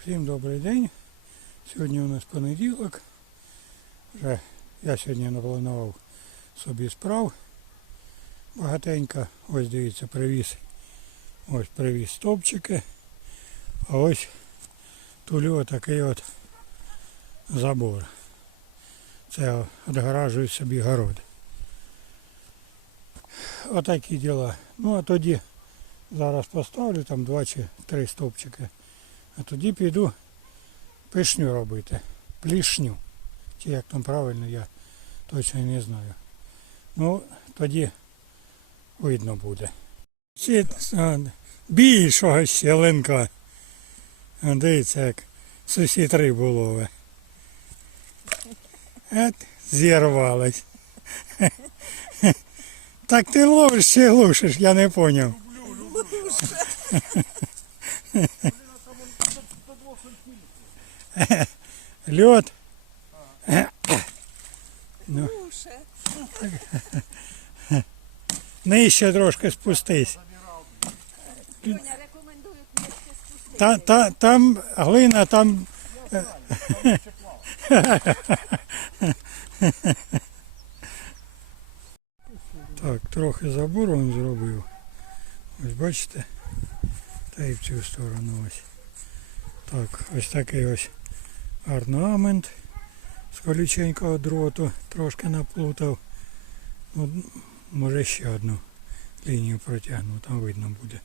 Всім добрий день. Сьогодні у нас понеділок. Вже я сьогодні напланував собі справ. Багатенько. Ось дивіться, привіз. Ось привіз стовпчики. А ось тулю отакий от забор. Це відгаражую собі город. Отакі діла. Ну а тоді зараз поставлю там два чи три стовпчики. А тоді піду пишню робити. Плішню. Чи як там правильно, я точно не знаю. Ну, тоді видно буде. Ці, більшого ще линка. Дивіться, як сусід рибу ловить. От, зірвалась. Так ти ловиш чи глушиш, я не зрозумів. Лед. Ну, нижче трошки спустись. Та, та, там глина, там. Так, трохи забору він зробив. Ось бачите? Та й в цю сторону ось. Так, ось такий ось орнамент з колюченького дроту. Трошки наплутав. Ну, може ще одну лінію протягну, там видно буде.